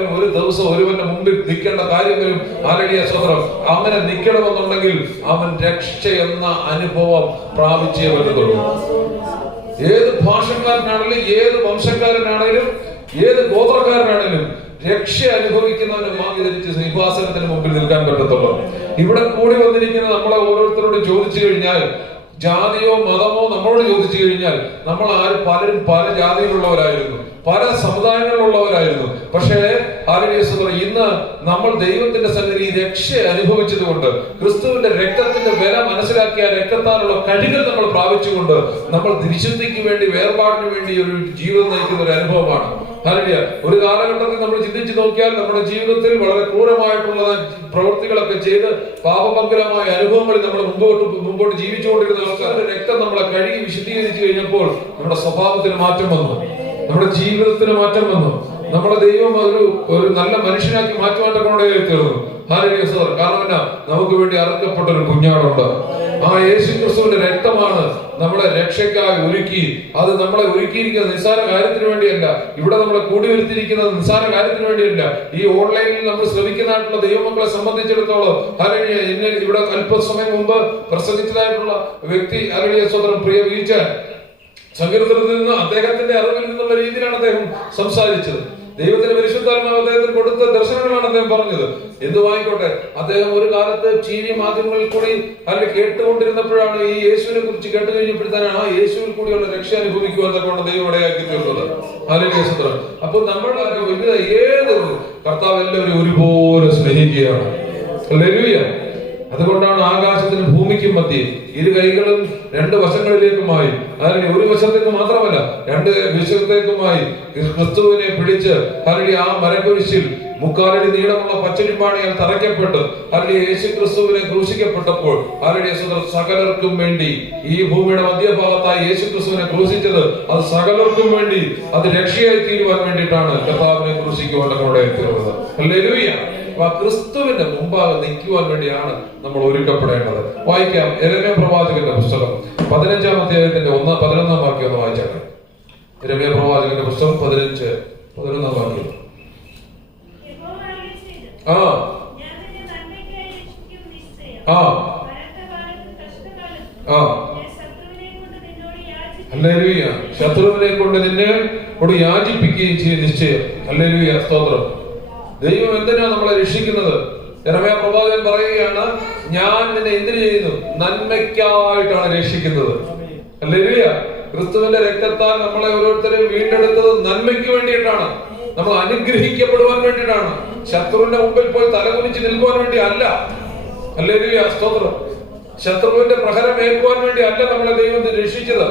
ആരെങ്കിലും ഒരു ദിവസം ഒരുവന്റെ മുമ്പിൽ നിൽക്കേണ്ട കാര്യം വരും. ഹല്ലേലൂയ സ്തോത്രം. അങ്ങനെ നിൽക്കണമെന്നുണ്ടെങ്കിൽ അവൻ രക്ഷ എന്ന അനുഭവം പ്രാപിച്ചേ പറ്റത്തുള്ളൂ. ഏത് ഭാഷക്കാരനാണെങ്കിലും, ഏത് വംശക്കാരനാണെങ്കിലും, ഏത് ഗോത്രക്കാരനാണെങ്കിലും രക്ഷ അനുഭവിക്കുന്നവന് മാങ്ങി ധരിച്ച് സിംഹാസനത്തിന് മുമ്പിൽ നിൽക്കാൻ പറ്റത്തുള്ളൂ. ഇവിടെ കൂടി വന്നിരിക്കുന്ന നമ്മളെ ഓരോരുത്തരോട് ചോദിച്ചു കഴിഞ്ഞാൽ, ജാതിയോ മതമോ നമ്മളോട് ചോദിച്ചു കഴിഞ്ഞാൽ, നമ്മൾ പലരും പല ജാതിയിലുള്ളവരായിരുന്നു, പല സമുദായങ്ങളിലുള്ളവരായിരുന്നു. പക്ഷേ ഇന്ന് നമ്മൾ ദൈവത്തിന്റെ സന്നിധി രക്ഷ അനുഭവിച്ചത് കൊണ്ട്, ക്രിസ്തുവിന്റെ രക്തത്തിന്റെ വില മനസ്സിലാക്കിയ രക്തത്താലുള്ള കഴുകൽ നമ്മൾ പ്രാപിച്ചുകൊണ്ട്, നമ്മൾ വിശുദ്ധിക്ക് വേണ്ടി, വേർപാടിന് വേണ്ടി ഒരു ജീവിതം നയിക്കുന്ന ഒരു അനുഭവമാണ്. ഹല്ലേലൂയ. ഒരു കാലഘട്ടത്തിൽ നമ്മൾ ചിന്തിച്ചു നോക്കിയാൽ നമ്മുടെ ജീവിതത്തിൽ വളരെ ക്രൂരമായിട്ടുള്ള പ്രവൃത്തികളൊക്കെ ചെയ്ത് പാപമംഗലമായ അനുഭവങ്ങളിൽ നമ്മൾ മുമ്പോട്ട് ജീവിച്ചുകൊണ്ടിരുന്ന ആൾക്കാരുടെ രക്തം നമ്മളെ കഴുകി വിശുദ്ധീകരിച്ചു കഴിഞ്ഞപ്പോൾ നമ്മുടെ സ്വഭാവത്തിന് മാറ്റം വന്നു, നമ്മുടെ ജീവിതത്തിന് മാറ്റം വന്നു. നമ്മുടെ ദൈവം ഒരു നല്ല മനുഷ്യനാക്കി മാറ്റുവാൻ്റെ തീർന്നു. ഹല്ലേലൂയ സ്തോത്രം. കാരണം എന്നാ, നമുക്ക് വേണ്ടി അറുക്കപ്പെട്ട ഒരു കുഞ്ഞാടുണ്ട്. ആ യേശു ക്രിസ്തുവിന്റെ രക്തമാണ് നമ്മളെ രക്ഷയ്ക്കായി ഒരുക്കി. അത് നമ്മളെ ഒരുക്കിയിരിക്കുന്നത് നിസ്സാര കാര്യത്തിന് വേണ്ടിയല്ല. ഇവിടെ നമ്മളെ കൂടി വരുത്തിയിരിക്കുന്നത് നിസ്സാര കാര്യത്തിന് വേണ്ടിയല്ല. ഈ ഓൺലൈനിൽ നമ്മൾ ശ്രമിക്കുന്നതായിട്ടുള്ള ദൈവമക്കളെ സംബന്ധിച്ചിടത്തോളം, ഹല്ലേലൂയ, ഇന്ന് ഇവിടെ അല്പസമയം മുമ്പ് പ്രസംഗിച്ചതായിട്ടുള്ള വ്യക്തി, ഹല്ലേലൂയ സ്തോത്രം, പ്രിയ വീഴ്ച സങ്കീർത്തനത്തിൽ നിന്ന് അദ്ദേഹത്തിന്റെ അറിവിൽ നിന്നുള്ള രീതിയിലാണ് അദ്ദേഹം സംസാരിച്ചത്. ദൈവത്തിന്റെ പരിശുദ്ധാത്മാവ് അദ്ദേഹത്തിന് കൊടുത്ത ദർശനങ്ങളാണ് അദ്ദേഹം പറഞ്ഞത്. എന്തുവായിക്കോട്ടെ, അദ്ദേഹം ഒരു കാലത്ത് ടിവി മാധ്യമങ്ങളിൽ കൂടി അല്ലെങ്കിൽ കേട്ടുകൊണ്ടിരുന്നപ്പോഴാണ് ഈ യേശുവിനെ കുറിച്ച് കേട്ട് കഴിഞ്ഞപ്പോഴത്തേനാണ് ആ യേശുവിൽ കൂടിയുള്ള രക്ഷ അനുഭവിക്കുവാൻ തക്കവണ്ണം ദൈവം ഇടയാക്കി തീർന്നത്. ഹല്ലേലൂയ സ്തോത്രം. അപ്പോൾ നമ്മൾ വലിയ ഏത് കർത്താവ് എല്ലാവരും ഒരുപോലെ സ്നേഹിക്കുകയാണ്. ഹല്ലേലൂയ. അതുകൊണ്ടാണ് ആകാശത്തിനും ഭൂമിക്കും മധ്യേ ഇരു കൈകളും രണ്ട് വശങ്ങളിലേക്കുമായി, അല്ലെങ്കിൽ ഒരു വശത്തേക്ക് മാത്രമല്ല രണ്ട് വശത്തേക്കുമായി ക്രിസ്തുവിനെ പിടിച്ച്, അല്ലെങ്കിൽ ആ മരക്കുരിശിൽ 3 അടി നീളമുള്ള പച്ചരിപ്പാണിയാൽ തറയ്ക്കപ്പെട്ട്, അല്ലെങ്കിൽ യേശു ക്രിസ്തുവിനെ ക്രൂശിക്കപ്പെട്ടപ്പോൾ, അല്ലെങ്കിൽ സകലർക്കും വേണ്ടി ഈ ഭൂമിയുടെ മധ്യഭാഗത്തായി യേശു ക്രിസ്തുവിനെ ക്രൂശിച്ചത് അത് സകലർക്കും വേണ്ടി, അത് രക്ഷയായി തീരുവാൻ വേണ്ടിയിട്ടാണ് കർത്താവിനെ ക്രൂശിക്കുവാൻ നമ്മുടെ തീർന്നത്. ഹല്ലേലൂയ. ക്രിസ്തുവിന്റെ മുമ്പാകെ നിൽക്കുവാൻ വേണ്ടിയാണ് നമ്മൾ ഒരുക്കപ്പെടേണ്ടത്. വായിക്കാം യെരമ്യാ പ്രവാചകന്റെ പുസ്തകം 15-ാം അധ്യായത്തിന്റെ 11-ാം വാക്യം ഒന്ന് വായിച്ചാട്ടെ. യെരമ്യാ പ്രവാചകന്റെ പുസ്തകം 15-11 വാക്യം. ഹല്ലേലൂയ. ശത്രുവിനെ കൊണ്ട് നിന്നോട് യാചിപ്പിക്കുകയും ചെയ്യും നിശ്ചയം. ഹല്ലേലൂയ സ്തോത്രം. ദൈവം എന്തിനാ നമ്മളെ രക്ഷിക്കുന്നത്? യെരമ്യാ പ്രവാചകൻ പറയുകയാണ്, ഞാൻ നിന്നെ എന്തിനു ചെയ്യുന്നു? നന്മയ്ക്കായിട്ടാണ് രക്ഷിക്കുന്നത്. ഹല്ലേലൂയ. ക്രിസ്തുവിന്റെ രക്തത്താൽ നമ്മളെ ഓരോരുത്തരെയും വീണ്ടെടുത്തത് നന്മയ്ക്ക് വേണ്ടിയിട്ടാണ്, നമ്മൾ അനുഗ്രഹിക്കപ്പെടുവാൻ വേണ്ടിയിട്ടാണ്, ശത്രുവിന്റെ മുമ്പിൽ പോയി തലകുനിച്ച് നിൽക്കുവാൻ വേണ്ടി അല്ല. ഹല്ലേലൂയ സ്തോത്രം. ശത്രുവിന്റെ പ്രഹരം ഏൽക്കുവാൻ വേണ്ടി അല്ല നമ്മളെ ദൈവം രക്ഷിച്ചത്.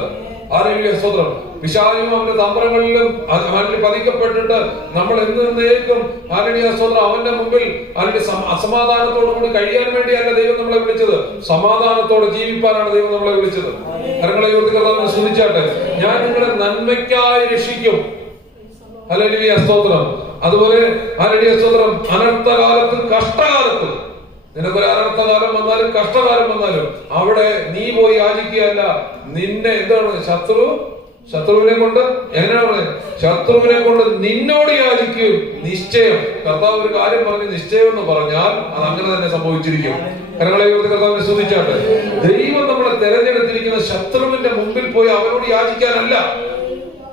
ഹല്ലേലൂയ സ്തോത്രം. പിശാചും അവന്റെ തന്ത്രങ്ങളിലും അവനിൽ പതിക്കപ്പെട്ടിട്ട് നമ്മൾ എന്നേക്കും, ഹല്ലേലൂയ സ്തോത്രം, അവന്റെ മുമ്പിൽ അസമാധാനത്തോടു കൂടി കഴിയാൻ വേണ്ടിയല്ല ദൈവം നമ്മളെ വിളിച്ചത്, സമാധാനത്തോടെ ജീവിപ്പാനാണ് ദൈവം നമ്മളെ വിളിച്ചത്. കരങ്ങളെ ഉയർത്തി കർത്താവിനെ സ്തുതിച്ചാട്ടെ. ഞാൻ നിങ്ങളെ നന്മയ്ക്കായി രക്ഷിക്കും. ഹല്ലേലൂയ സ്തോത്രം. അതുപോലെ ഹല്ലേലൂയ സ്തോത്രം, അനർത്ഥകാലത്തും കഷ്ടകാലത്തും, നിനക്കൊരു അനർത്ഥകാലം വന്നാലും കഷ്ടകാലം വന്നാലും അവിടെ നീ പോയി യാചിക്കുകയല്ല, നിന്നെ എന്താണ് ശത്രുവിനെ കൊണ്ട് എങ്ങനെയാ പറയുന്നത്? ശത്രുവിനെ കൊണ്ട് നിന്നോട് യാചിക്കും നിശ്ചയം. കർത്താവ് ഒരു കാര്യം പറഞ്ഞ് നിശ്ചയം എന്ന് പറഞ്ഞാൽ അത് അങ്ങനെ തന്നെ സംഭവിച്ചിരിക്കും. കരങ്ങളെ ഉയർത്തി കർത്താവിനെ സ്തുതിച്ചാട്ടെ. ദൈവം നമ്മളെ തെരഞ്ഞെടുത്തിരിക്കുന്ന ശത്രുവിന്റെ മുമ്പിൽ പോയി അവനോട് യാചിക്കാനല്ല.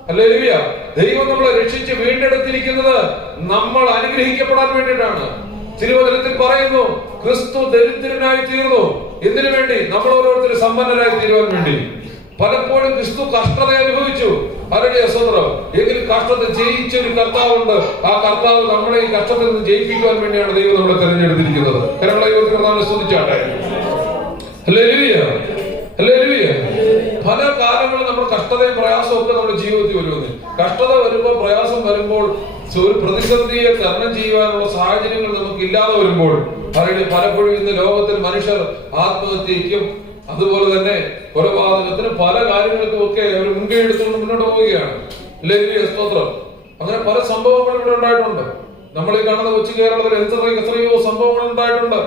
ഹല്ലേലൂയ. ദൈവം നമ്മളെ രക്ഷിച്ച് വീണ്ടെടുത്തിരിക്കുന്നത് നമ്മൾ അനുഗ്രഹിക്കപ്പെടാൻ വേണ്ടിയിട്ടാണ്. തിരുവചനത്തിൽ പറയുന്നു, ക്രിസ്തു ദരിദ്രനായി തീർന്നു. എന്തിനു വേണ്ടി? നമ്മൾ ഓരോരുത്തരും സമ്പന്നരായി തീരുവാൻ വേണ്ടി. പലപ്പോഴും ക്രിസ്തു കഷ്ടത അനുഭവിച്ചു. ഹല്ലേലൂയ സ്തോത്രം. എങ്കിലും കഷ്ടത ജയിച്ചൊരു കർത്താവുണ്ട്. ആ കർത്താവ് നമ്മളെ ഈ കഷ്ടത്തിൽ നിന്ന് ജയിപ്പിക്കുവാൻ വേണ്ടിയാണ് ദൈവം നമ്മളെ തെരഞ്ഞെടുത്തിരിക്കുന്നത്. കരങ്ങളെ കർത്താവിനെ സ്തുതിച്ചാട്ടെ. ഹല്ലേലൂയ. ഹല്ലേലൂയ. പല കാലങ്ങളിൽ നമ്മൾ കഷ്ടതയും പ്രയാസവും ഒക്കെ നമ്മുടെ ജീവിതത്തിൽ വരുമെന്ന്. കഷ്ടത വരുമ്പോൾ, പ്രയാസം വരുമ്പോൾ, ഒരു പ്രതിസന്ധിയെ തരണം ചെയ്യുവാനുള്ള സാഹചര്യങ്ങൾ നമുക്ക് ഇല്ലാതെ വരുമ്പോൾ, പലപ്പോഴും ഇന്ന് ലോകത്തിൽ മനുഷ്യർ ആത്മഹത്യയ്ക്കും അതുപോലെ തന്നെ കൊലപാതകത്തിനും പല കാര്യങ്ങൾക്കും ഒക്കെ അവർ മുൻകൈ എടുത്തുകൊണ്ട് മുന്നോട്ട് പോവുകയാണ്. ഹല്ലേലൂയ സ്തോത്രം. അങ്ങനെ പല സംഭവങ്ങളും ഇവിടെ ഉണ്ടായിട്ടുണ്ട്. നമ്മൾ ഈ കാണുന്ന കൊച്ചു കേരളത്തിൽ എത്രയോ സംഭവങ്ങൾ ഉണ്ടായിട്ടുണ്ട്.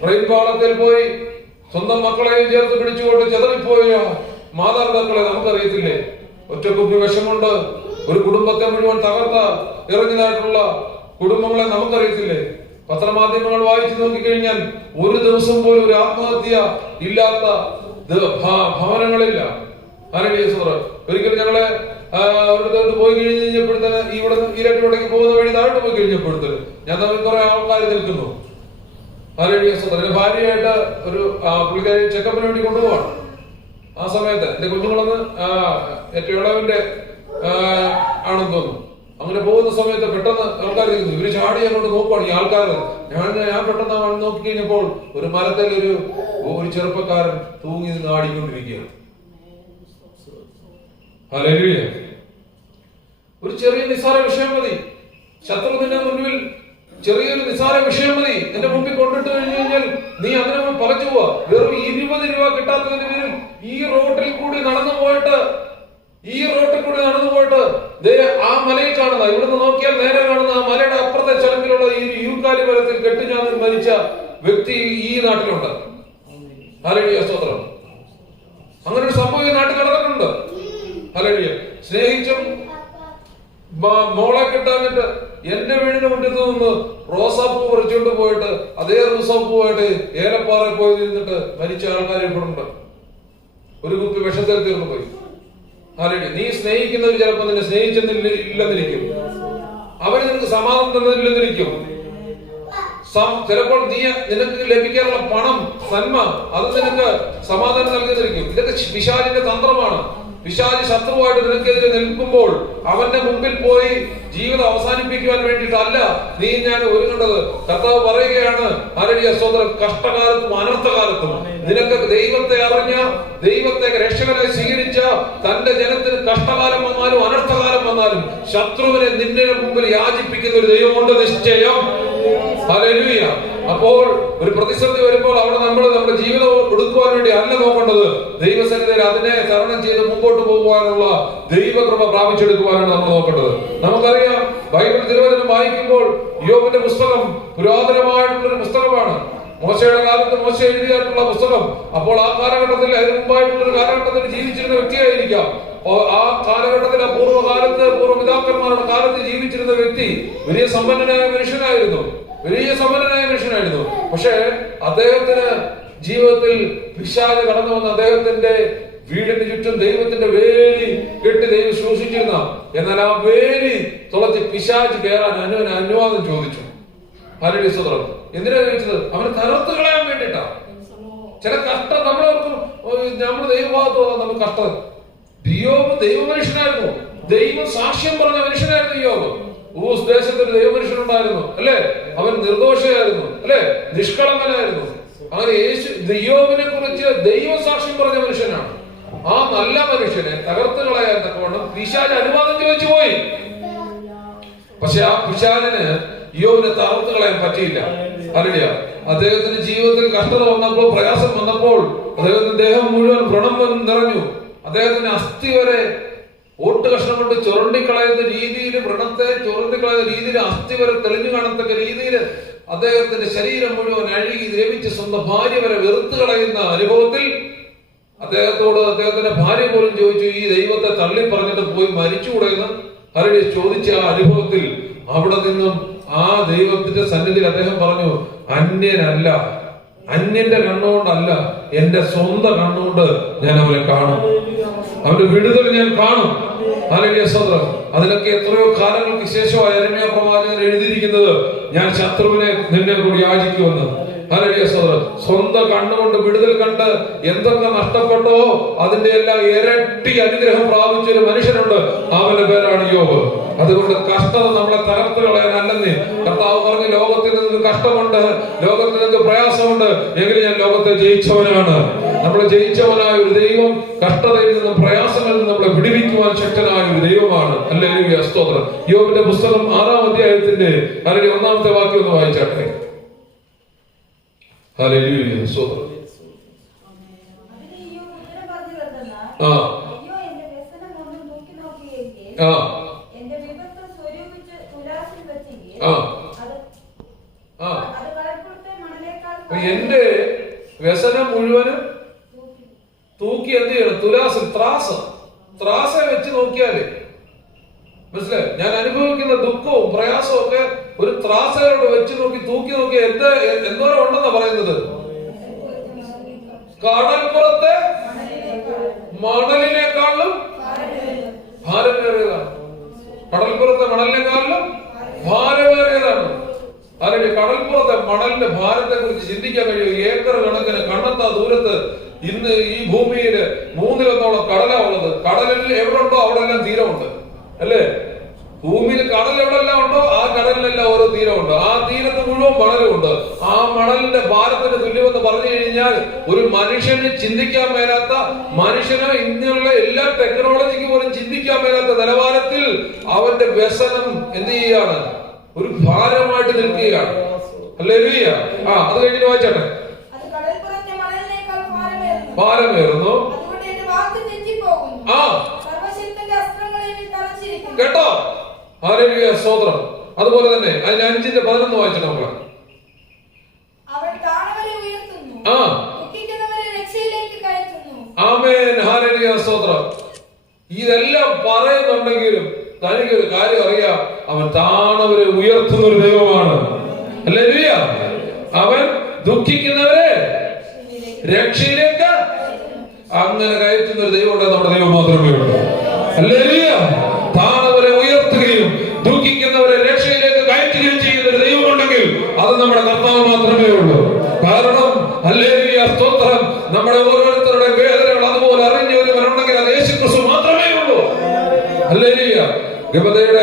ട്രെയിൻ പാളത്തിൽ പോയി സ്വന്തം മക്കളെയും ചേർത്ത് പിടിച്ചുകൊണ്ട് ചെതറിപ്പോയ മാതാപിതാക്കളെ നമുക്കറിയത്തില്ലേ? ഒറ്റക്കുപ്പി വിഷം കൊണ്ട് ഒരു കുടുംബത്തെ മുഴുവൻ തകർത്ത ഇറങ്ങിയതായിട്ടുള്ള കുടുംബങ്ങളെ നമുക്കറിയത്തില്ലേ? പത്രമാധ്യമങ്ങൾ വായിച്ചു നോക്കിക്കഴിഞ്ഞാൽ ഒരു ദിവസം പോലും ഒരു ആത്മഹത്യ ഇല്ലാത്ത ഭവനങ്ങളില്ല. ഒരിക്കലും ഞങ്ങളെ അവിടുത്തോട്ട് പോയി കഴിഞ്ഞപ്പോഴത്തേന് ഇവിടെ ഇരട്ടിലോട്ടേക്ക് പോകുന്ന വഴി താഴോട്ട് പോയി കഴിഞ്ഞപ്പോഴത്തേന് ഞാൻ തമ്മിൽ കുറെ ആൾക്കാർ നിൽക്കുന്നു. ഭാര്യയായിട്ട് ഒരു പുള്ളിക്കാരി ചെക്കപ്പിന് വേണ്ടി കൊണ്ടുപോവാണ്. ആ സമയത്ത് എന്റെ കുഞ്ഞുങ്ങളൊന്ന് ഏറ്റവും ഇളവിന്റെ ആണെന്ന് തോന്നുന്നു. അങ്ങനെ പോകുന്ന സമയത്ത് പെട്ടെന്ന് ആൾക്കാർ നിൽക്കുന്നു. ഇവര് ചാടി അങ്ങോട്ട് നോക്കുവാണ് ഈ ആൾക്കാർ. ഞാൻ പെട്ടെന്ന് നോക്കി കഴിഞ്ഞപ്പോൾ ഒരു മരത്തിൽ ഒരു ചെറുപ്പക്കാരൻ തൂങ്ങി നിന്ന് ആടിക്കൊണ്ടിരിക്കുകയാണ്. ഹല്ലേലൂയ. ഒരു ചെറിയ നിസ്സാര വിഷയം മതി, ശത്രുവിന്റെ മുന്നിൽ ചെറിയൊരു നിസ്സാര വിഷയം മതി എന്റെ മുമ്പിൽ കൊണ്ടിട്ട് കഴിഞ്ഞു കഴിഞ്ഞാൽ നീ അങ്ങനെ പകച്ചു പോവാ. വെറും 20 രൂപ കിട്ടാത്തതിന്റെ പേരിൽ ഈ റോട്ടിൽ കൂടി നടന്നു പോയിട്ട് ആ മലയിൽ കാണുന്ന, ഇവിടുന്ന് നോക്കിയാൽ നേരെ കാണുന്ന ആ മലയുടെ അപ്പുറത്തെ ചലമ്പിലുള്ള ഈ യൂക്കാലി മരത്തിൽ കെട്ടുഞാന്നിൽ മരിച്ച വ്യക്തി ഈ നാട്ടിലുണ്ട്. ഹല്ലേലൂയ, സ്തോത്രം. അങ്ങനെ ഒരു സംഭവം ഈ നാട്ടിൽ നടന്നിട്ടുണ്ട്. ഹല്ലേലൂയ. സ്നേഹിച്ചും മോളെ കിട്ടാഞ്ഞിട്ട് എന്റെ വീടിന് മുറ്റത്ത് നിന്ന് റോസാപ്പൂ പറിച്ചുകൊണ്ട് പോയിട്ട് അതേ റോസാപ്പൂവായിട്ട് ഏലപ്പാറ പോയി നിന്നിട്ട് മരിച്ച ആൾക്കാർ ഇവിടുണ്ട്. ഒരു കുപ്പി വിഷത്തിൽ തീർന്നു പോയി. ഹല്ലേലൂയ. നീ സ്നേഹിക്കുന്നവർ ചിലപ്പോൾ നിന്നെ സ്നേഹിച്ചെന്നില്ലെന്നിരിക്കും, അവര് നിനക്ക് സമാധാനം തന്നില്ലെന്നിരിക്കും. ചിലപ്പോൾ നിനക്ക് ലഭിക്കാനുള്ള പണം, നന്മ, അത് നിനക്ക് സമാധാനം നൽകുന്നിരിക്കും. ഇതൊക്കെ പിശാചിന്റെ തന്ത്രമാണ്. പിശാചി ശത്രുവായിട്ട് നിനക്കെതിരെ നിൽക്കുമ്പോൾ അവന്റെ മുമ്പിൽ പോയി ജീവിതം അവസാനിപ്പിക്കുവാൻ വേണ്ടിയിട്ടല്ല നീ ഞാൻ ഒരുങ്ങേണ്ടത്. കർത്താവ് പറയുകയാണ്, ഹല്ലേലൂയ, സ്തോത്രം, കഷ്ടകാലത്തും അനർത്ഥകാലത്തും നിനക്ക് ദൈവത്തെ അറിഞ്ഞ, ദൈവത്തെ രക്ഷകനായി സ്വീകരിച്ച തന്റെ ജനത്തിന് കഷ്ടകാലം വന്നാലും അനർത്ഥകാലം വന്നാലും ശത്രുവിനെ നിന്റെ മുമ്പിൽ യാചിപ്പിക്കുന്ന ഒരു ദൈവമുണ്ട്, നിശ്ചയം. ഹല്ലേലൂയ. അപ്പോൾ ഒരു പ്രതിസന്ധി വരുമ്പോൾ അവിടെ നമ്മൾ നമ്മുടെ ജീവിതം എടുക്കുവാൻ വേണ്ടി അല്ല നോക്കേണ്ടത്, ദൈവസന്നിധിയിൽ അതിനെ തരണം ചെയ്ത് മുമ്പോട്ട് പോകുവാനുള്ള ദൈവകൃപ പ്രാപിച്ചെടുക്കുവാനാണ് നമ്മൾ നോക്കേണ്ടത്. നമുക്കറിയാം, ബൈബിൾ തിരുവചനം വായിക്കുമ്പോൾ യോബിന്റെ പുസ്തകം പുരാതനമായിട്ടുള്ളൊരു പുസ്തകമാണ്. മോശയുടെ കാലത്ത് മോശ എഴുതിയിട്ടുള്ള പുസ്തകം. അപ്പോൾ ആ കാലഘട്ടത്തിൽ, അതിന് മുമ്പായിട്ടുള്ള ഒരു കാലഘട്ടത്തിൽ ജീവിച്ചിരുന്ന വ്യക്തിയായിരിക്കാം. ആ കാലഘട്ടത്തിൽ, പൂർവ്വകാലത്ത്, പൂർവ്വപിതാക്കന്മാരുടെ കാലത്ത് ജീവിച്ചിരുന്ന വ്യക്തി വലിയ സമ്പന്നനായ മനുഷ്യനായിരുന്നു. പക്ഷെ അദ്ദേഹത്തിന് ജീവിതത്തിൽ പിശാച് കടന്നു വന്ന് അദ്ദേഹത്തിന്റെ വീടിന് ചുറ്റും ദൈവത്തിന്റെ വേലി കെട്ടി ദൈവം സൂക്ഷിച്ചിരുന്ന, എന്നാൽ ആ വേലി തുളച്ച് പിശാച് കയറാൻ അനുവാദം ചോദിച്ചു. ഹല്ലേലൂയ, സ്തോത്രം. എന്തിനാ ചോദിച്ചത്? അവന് തകർത്ത് കളയാൻ വേണ്ടിട്ടാ. ചില കഷ്ടം നമ്മൾ ദൈവഭാഗത്ത് വന്നാൽ നമുക്ക് കഷ്ടം. യോബ് ദൈവമനുഷ്യനായിരുന്നു, ദൈവം സാക്ഷ്യം പറഞ്ഞ മനുഷ്യനായിരുന്നു യോബ്. ഊസ് ദേശത്തൊരു ദൈവമനുഷ്യനുണ്ടായിരുന്നു, അല്ലെ? അവൻ നിർദോഷയായിരുന്നു, അല്ലെ? നിഷ്കളങ്കനായിരുന്നു. അങ്ങനെ യോബിനെ കുറിച്ച് ദൈവം സാക്ഷ്യം പറഞ്ഞ മനുഷ്യനാണ്. ആ നല്ല മനുഷ്യനെ തകർത്ത് കളയാൻ തക്കവണ്ണം പിശാച് അനുവാദം ചോദിച്ചു പോയി. പക്ഷെ ആ പിശാചിന് യോബിനെ തകർത്ത് കളയാൻ പറ്റിയില്ല. ഹല്ലേലൂയ. അദ്ദേഹത്തിന്റെ ജീവിതത്തിൽ കഷ്ടത വന്നപ്പോൾ, പ്രയാസം വന്നപ്പോൾ അദ്ദേഹത്തിന്റെ ദേഹം മുഴുവൻ വ്രണം നിറഞ്ഞു. അദ്ദേഹത്തിന്റെ അസ്ഥി വരെ ഓട്ട് കഷ്ണം കൊണ്ട് ചുരണ്ടിക്കളയുന്ന രീതിയിൽ, വ്രണത്തെ ചുരണ്ടിക്കളയുന്ന രീതിയിൽ, അസ്ഥി വരെ തെളിഞ്ഞു കാണത്തക്ക രീതിയിൽ അദ്ദേഹത്തിന്റെ ശരീരം മുഴുവൻ അഴുകി ദ്രവിച്ച് സ്വന്തം ഭാര്യ വരെ വെറുത്ത് കളയുന്ന അനുഭവത്തിൽ അദ്ദേഹത്തോട് അദ്ദേഹത്തിന്റെ ഭാര്യ പോലും ചോദിച്ചു, ഈ ദൈവത്തെ തള്ളി പറഞ്ഞിട്ട് പോയി മരിച്ചുകൂടെ എന്ന് ഹല്ലേലൂയ ചോദിച്ച ആ അനുഭവത്തിൽ അവിടെ നിന്നും ആ ദൈവത്തിന്റെ സന്നിധിയിൽ അദ്ദേഹം പറഞ്ഞു, അന്യനല്ല, അന്യന്റെ കണ്ണുകൊണ്ടല്ല, എന്റെ സ്വന്തം കണ്ണുകൊണ്ട് ഞാൻ അവനെ കാണും, അവന്റെ വിടുതൽ ഞാൻ കാണും. ഹല്ലേലൂയ, സ്തോത്രം. അതിനൊക്കെ എത്രയോ കാലങ്ങൾക്ക് ശേഷമായി യെരമ്യാ പ്രവാചകൻ എഴുതിയിരിക്കുന്നത്, ഞാൻ ശത്രുവിനെ നിന്നെ കൂടി യാചിക്കുമെന്ന്. ഹല്ലേലൂയ, സ്തോത്രം. സ്വന്തം കണ്ണുകൊണ്ട് വിടുതൽ കണ്ട് എന്തൊക്കെ നഷ്ടപ്പെട്ടോ അതിന്റെ എല്ലാം ഇരട്ടി അനുഗ്രഹം പ്രാപിച്ച ഒരു മനുഷ്യനുണ്ട്, അവന്റെ പേരാണ് യോബ്. അതുകൊണ്ട് കഷ്ടത നമ്മളെ തകർത്ത് കളയാനല്ലെന്നേ കർത്താവ് പറഞ്ഞു, ലോകത്തിൽ നിങ്ങൾക്ക് കഷ്ടമുണ്ട്, ലോകത്തിൽ നിങ്ങൾക്ക് പ്രയാസമുണ്ട്, എങ്കിലും ഞാൻ ലോകത്തെ ജയിച്ചവനാണ്. നമ്മളെ ജയിച്ചവനായ ഒരു ദൈവം കഷ്ടതയിൽ നിന്നും പ്രയാസങ്ങളിൽ നിന്നും നമ്മളെ വിടുവിക്കുവാൻ ശക്തനായ ഒരു ദൈവമാണ്. ഹല്ലേലൂയ, സ്തോത്രം. യോബിന്റെ പുസ്തകം 6-ാം അധ്യായത്തിന്റെ 1-ാമത്തെ വാക്യം ഒന്ന് വായിച്ചാട്ടെ. ഹല്ലേലൂയ, സ്തോത്രം. എന്റെ വ്യസനം മുഴുവനും തൂക്കി എന്ത് ചെയ്യണം? തുലാസിൽ ത്രാസ വെച്ച് നോക്കിയാലേ മനസ്സിലായി? ഞാൻ അനുഭവിക്കുന്ന ദുഃഖവും പ്രയാസവും ഒക്കെ ഒരു ത്രാസയിലോട്ട് വെച്ച് നോക്കി തൂക്കി നോക്കി എന്തോരം ഉണ്ടെന്നാ പറയുന്നത്. കടൽപ്പുറത്തെ മണലിനേക്കാളും ഭാരമേറിയതാണ്. കടൽപ്പുറത്തെ മണലിനേക്കാളും ഭാരമേറിയതാണ്. അല്ലെങ്കിൽ കടൽപ്പുറത്തെ മണലിന്റെ ഭാരത്തെ കുറിച്ച് ചിന്തിക്കാൻ കഴിയും. ഏക്കർ കണക്കിന് കണ്ണെത്താ ദൂരത്ത് ഇന്ന് ഈ ഭൂമിയിൽ 1/3 കടലാ ഉള്ളത്. കടലിൽ എവിടെ ഉണ്ടോ അവിടെ എല്ലാം തീരമുണ്ട്, അല്ലേ? ഭൂമിയിൽ കടൽ എവിടെല്ലാം ഉണ്ടോ ആ കടലിലെല്ലാം ഓരോ തീരമുണ്ട്. ആ തീരത്ത് മുഴുവൻ മണലുമുണ്ട്. ആ മണലിന്റെ ഭാരത്തിന് തുല്യമെന്ന് പറഞ്ഞു കഴിഞ്ഞാൽ ഒരു മനുഷ്യന് ചിന്തിക്കാൻ മേലാത്ത, മനുഷ്യന് ഇന്നുള്ള എല്ലാ ടെക്നോളജിക്ക് പോലും ചിന്തിക്കാൻ മേലാത്ത നിലവാരത്തിൽ അവന്റെ വ്യസനം എന്ത് ചെയ്യുകയാണ്? ഒരു ഭാരമായിട്ട് നിൽക്കുകയാണ്. ഹല്ലേലൂയ. അത് കഴിഞ്ഞിട്ട് വായിച്ചാട്ടെ. ഭാരമേറുന്നു. കേട്ടോ? ഹല്ലേലൂയ, സ്തോത്രം. അതുപോലെ തന്നെ അതിന് 5:11 വായിച്ചിട്ട് നമുക്ക്. ആമേൻ, ഹല്ലേലൂയ, സ്തോത്രം. ഇതെല്ലാം പറയുന്നുണ്ടെങ്കിലും തനിക്കൊരു കാര്യം അറിയാം, അവൻ താണവരെ ഉയർത്തുന്ന ഒരു ദൈവമാണ്. ഹല്ലേലൂയ. അവൻ ദുഃഖിക്കുന്നവരെ രക്ഷയിലേക്ക് അങ്ങനെ കയറ്റുന്ന ഒരു ദൈവമുണ്ട്. നമ്മുടെ ദൈവം മാത്രമേ ഉള്ളൂ. ഹല്ലേലൂയ. താണവരെ ഉയർത്തുകയും ദുഃഖിക്കുന്നവരെ രക്ഷയിലേക്ക് കയറ്റുകയും ചെയ്യുന്ന ഒരു ദൈവമുണ്ടെങ്കിൽ അത് നമ്മുടെ കർത്താവ് മാത്രമേ ഉള്ളൂ. കാരണം ഹല്ലേലൂയ, സ്തോത്രം, നമ്മുടെ ഓരോരുത്തരുടെ വേദനകൾ അതുപോലെ അറിഞ്ഞവരുണ്ടെങ്കിൽ അത് യേശുക്രിസ്തു മാത്രമേ ഉള്ളൂ. ഹല്ലേലൂയ. ഗബദയുടെ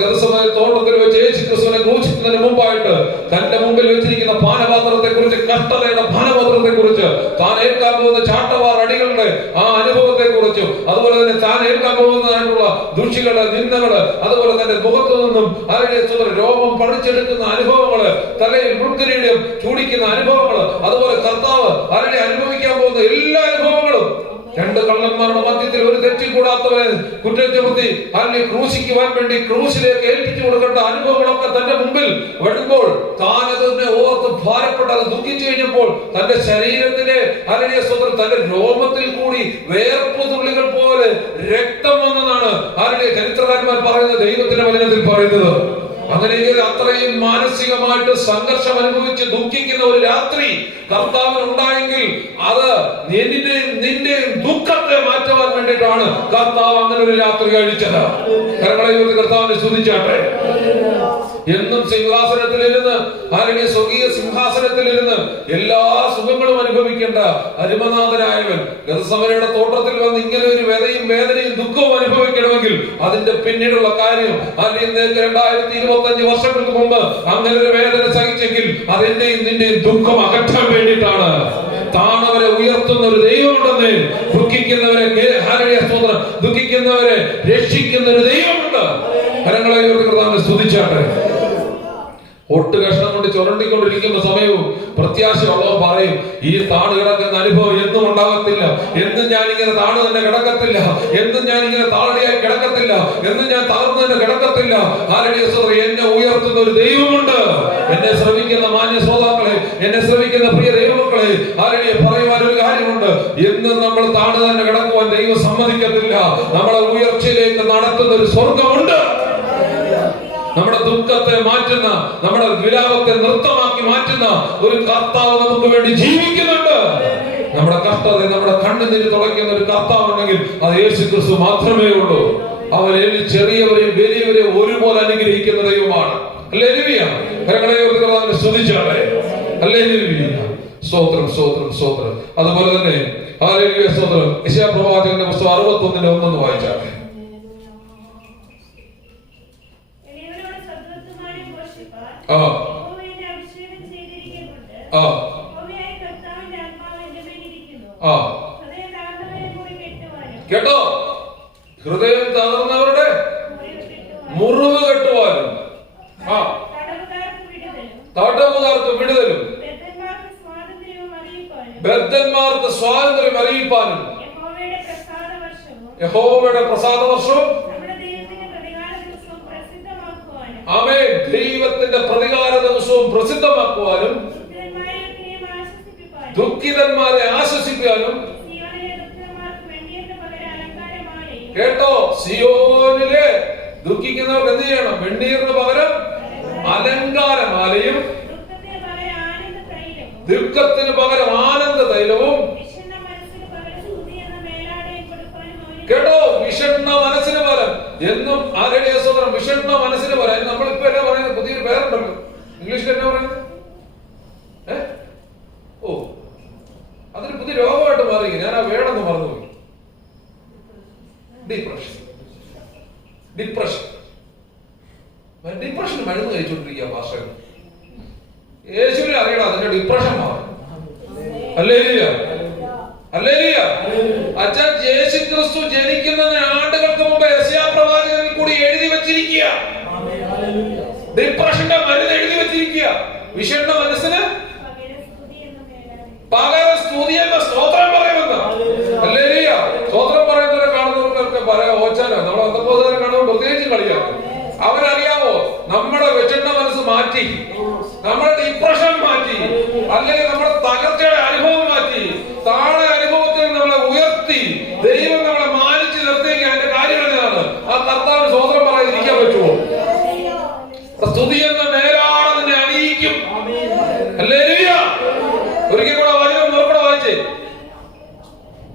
ഗതസമയ തോട്ടത്തിൽ വെച്ച് യേശുക്രിസ്തുവിനെ ക്രൂശിക്കുന്നതിന് മുമ്പായിട്ട് തന്റെ മുമ്പിൽ വെച്ചിരിക്കുന്ന പാനപാത്രത്തെ കുറിച്ച്, കഷ്ടതയുടെ പാനപാത്രത്തെ കുറിച്ച്, താൻ ഏൽക്കാൻ പോകുന്ന ചാട്ടവാർ അടികളുടെ ആ അനുഭവത്തെ കുറിച്ചും, അതുപോലെ തന്നെ താൻ ഏൽക്കാൻ പോകുന്നതായിട്ടുള്ള ദുഷികള്, നിന്ദകള്, അതുപോലെ തന്നെ മുഖത്തു നിന്നും രോമം പറിച്ചെടുക്കുന്ന അനുഭവങ്ങള്, തലയിൽ മുൾക്കിരീടം ചൂടിക്കുന്ന അനുഭവങ്ങള്, അതുപോലെ കർത്താവ് അനുഭവിക്കാൻ പോകുന്ന എല്ലാ അനുഭവങ്ങളും, 2 കള്ളന്മാരുടെ മധ്യത്തിൽ ഒരു തെറ്റി കൂടാത്തവരെ കുറ്റം ചുമത്തി ക്രൂശിക്കുവാൻ വേണ്ടി ക്രൂശിലേക്ക് ഏൽപ്പിച്ചു കൊടുക്കേണ്ട അനുഭവങ്ങളൊക്കെ തന്റെ മുമ്പിൽ വരുമ്പോൾ താൻ അതിനെ ഓർത്ത് ഭാരപ്പെട്ട് അത് ദുഃഖിച്ചു കഴിഞ്ഞപ്പോൾ തന്റെ ശരീരത്തിലെ സ്വന്തം തന്റെ രോമത്തിൽ കൂടി വേർപ്പ് തുള്ളികൾ പോലെ രക്തം വന്നതാണ് ചരിത്രകാരന്മാർ പറയുന്നത്, ദൈവത്തിന്റെ വചനത്തിൽ പറയുന്നത്. അങ്ങനെയെങ്കിൽ അത്രയും മാനസികമായിട്ട് സംഘർഷം അനുഭവിച്ച് ദുഃഖിക്കുന്ന ഒരു രാത്രി കർത്താവിന് ഉണ്ടായെങ്കിൽ അത് നിന്റെ ദുഃഖത്തെ മാറ്റുവാൻ വേണ്ടിയിട്ടാണ് കർത്താവ് അങ്ങനെ ഒരു രാത്രി കഴിച്ചത്. കർത്താവിനെ സ്തുതിച്ചാട്ടെ. എന്നും സിംഹാസനത്തിലിരുന്ന് സ്വർഗീയ സിംഹാസനത്തിലിരുന്ന് എല്ലാ സുഖങ്ങളും അനുഭവിക്കേണ്ട അരുമനാഥനായവൻ ഗതസമനയുടെ തോട്ടത്തിൽ വന്ന് ഇങ്ങനെ ഒരു വേദനയും ദുഃഖവും അനുഭവിക്കണമെങ്കിൽ അതിന്റെ പിന്നീടുള്ള കാര്യം 2025 വർഷങ്ങൾക്ക് മുമ്പ് അങ്ങനെ ഒരു വേദന സഹിച്ചെങ്കിൽ അതെന്റെയും നിന്റെയും ദുഃഖം അകറ്റാൻ വേണ്ടിയിട്ടാണ്. താണവരെ ഉയർത്തുന്ന ഒരു ദൈവമുണ്ടെന്ന്, ദുഃഖിക്കുന്നവരെ ദുഃഖിക്കുന്നവരെ രക്ഷിക്കുന്ന ഒരു ദൈവമുണ്ട്. കരങ്ങളെ കർത്താവിനെ സ്തുതിച്ചാട്ടെ. ഒട്ട് കഷ്ണം കൊണ്ട് ചുരണ്ടിക്കൊണ്ടിരിക്കുന്ന സമയവും പ്രത്യാശയുള്ളവർ പറയും, ഈ താണു കിടക്കുന്ന അനുഭവം എന്നും ഉണ്ടാകത്തില്ല, എന്നും ഞാൻ ഇങ്ങനെ താണു തന്നെ കിടക്കത്തില്ല, എന്നും ഞാൻ ഇങ്ങനെ താളടിയായി കിടക്കത്തില്ല, എന്നും ഞാൻ താഴ്ന്നു തന്നെ കിടക്കത്തില്ല. എന്നെ ഉയർത്തുന്ന ഒരു ദൈവമുണ്ട്. എന്നെ ശ്രമിക്കുന്ന മാന്യ ശ്രോതാക്കളെ, എന്നെ ശ്രമിക്കുന്ന പ്രിയ ദൈവമക്കളെ, പറയുവാൻ ഒരു കാര്യമുണ്ട്. എന്നും നമ്മൾ താണു തന്നെ കിടക്കുവാൻ ദൈവം സമ്മതിക്കത്തില്ല. നമ്മളെ ഉയർച്ചയിലേക്ക് നടത്തുന്ന ഒരു സ്വർഗമുണ്ട്. നമ്മുടെ ദുഃഖത്തെ മാറ്റുന്ന, നമ്മുടെ വിലാപത്തെ നൃത്തമാക്കി മാറ്റുന്ന ഒരു കർത്താവ് നമുക്ക് വേണ്ടി ജീവിക്കുന്നുണ്ട്. നമ്മുടെ കഷ്ടത, നമ്മുടെ കണ്ണുനീര് തുടയ്ക്കുന്ന ഒരു കർത്താവ് ഉണ്ടെങ്കിൽ അത് യേശുക്രിസ്തു മാത്രമേ ഉള്ളൂ. അവൻ ചെറിയവരെയും വലിയവരെയും ഒരുപോലെ അനുഗ്രഹിക്കുന്ന ദൈവമാണ്. ഹല്ലേലൂയ. കരങ്ങളെ സ്തുതിച്ചാട്ടെ. ഹല്ലേലൂയ. സ്തോത്രം, സ്തോത്രം, സ്തോത്രം. അതുപോലെ തന്നെ ഹല്ലേലൂയ, സ്തോത്രം. യെശയ്യാ പ്രവാചകന്റെ പുസ്തകം 61:1 വായിച്ചാട്ടെ. കേട്ടോ? ഹൃദയം തകർന്നവരുടെ മുറിവ് കെട്ടുവാനും തടവുകാർക്ക് വിടുതലും ബദ്ധന്മാർക്ക് സ്വാതന്ത്ര്യം അറിയിപ്പാനും യഹോവയുടെ പ്രസാദ വർഷവും ആമേൻ ദൈവത്തിന്റെ പ്രതികാര ദിവസവും പ്രസിദ്ധമാക്കുവാനും ദുഃഖിതന്മാരെ ആശ്വസിപ്പിക്കാനും. കേട്ടോ? സിയോനിലെ ദുഃഖിക്കുന്നവർക്ക് എന്ത് ചെയ്യണം? വെണ്ണീറിന് പകരം അലങ്കാരമാലയും ദുഃഖത്തിന് പകരം ആനന്ദ തൈലവും. കേട്ടോ, വിഷണ്ണ മനസ്സിന് പകരം എന്നും ആരുടെ സ്വതന്ത്രം വിഷണ്ണ മനസ്സിന് പകരം. നമ്മളിപ്പോ എന്നാ പറയുന്നത്? പുതിയൊരു പേരുണ്ടല്ലോ, ഇംഗ്ലീഷിൽ എന്നാ പറയുന്നത്? ഓ, അതൊരു പുതിയ രോഗമായിട്ട് മാറി. ഞാൻ ആ വേണമെന്ന് മറന്നുപോയി. ഡിപ്രഷൻ. ഡിപ്രഷൻ മരുന്ന് കഴിച്ചുകൊണ്ടിരിക്കുക പാസ്റ്റർ. യേശുവിനെ അറിയണം, അതിന്റെ ഡിപ്രഷൻ മാറും. Hallelujah, hallelujah. അച്ഛാ, യേശു ക്രിസ്തു ജനിക്കുന്നതിന് ആണ്ടുകൾക്ക് മുമ്പ് യെശയ്യാ പ്രവാചകനിൽ കൂടി എഴുതി വെച്ചിരിക്കുക. ഡിപ്രഷന്റെ മരുന്ന് എഴുതി വെച്ചിരിക്കുക. വിഷണ്ണ മനസ്സിന് പകരം സ്തുതി എന്ന സ്തോത്രം പറയുമെന്ന്. ഹല്ലേലൂയ. സ്തോത്രം പറയുന്നവരെ കാണുന്നവർക്കൊക്കെ പറയാം ഓച്ചാനോ. നമ്മളെ അന്തപ്പോധനെ കാണുമ്പോൾ പ്രത്യേകിച്ച് കളിയാക്കും. അവരറിയാമോ, നമ്മുടെ വിഷണ്ണ മനസ്സ് മാറ്റി, നമ്മുടെ ഡിപ്രഷൻ മാറ്റി, അല്ലെങ്കിൽ നമ്മുടെ തകർച്ചയുടെ അനുഭവം മാറ്റി, താഴെ അനുഭവത്തിൽ നമ്മളെ ഉയർത്തി ദൈവം നമ്മളെ മാനിച്ച് നിർത്തിയെങ്കിൽ അതിന്റെ കാര്യം എന്താണ്? ആ കർത്താവ് സ്തോത്രം പറയാതിരിക്കാൻ പറ്റുമോ? സ്തുതി എന്ന മേലാണ് നിന്നെ അണിയിക്കും. ഹല്ലേലൂയ. ഒരിക്കൽ കൂടെ വചനം നോക്കണ വായിച്ചേ.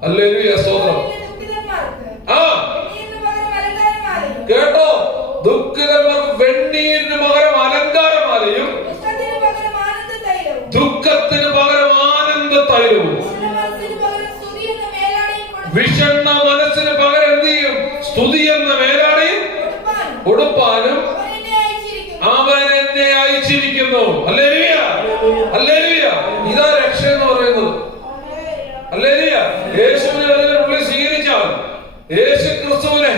ഹല്ലേലൂയ, സ്തോത്രം. ആ കേട്ടോ, ദുഃഖിതന്മാർക്ക് വെണ്ണീരിന് പകരം അലങ്കാരമാലയും ദുഃഖത്തിന് പകരം ആനന്ദ തൈലവും. വിഷണ്ണ മനസ്സിന് പകരം എന്ത് ചെയ്യും? സ്തുതി എന്ന മേലാടയും ഉടുപ്പാനും അവൻ എന്നെ അയച്ചിരിക്കുന്നു. Hallelujah, hallelujah. ഇതാ രക്ഷ എന്ന് പറയുന്നത്. ഹല്ലേലൂയ. യേശുവിനെ ഉള്ളിൽ സ്വീകരിച്ചാൽ, യേശു ക്രിസ്തുവിനെ,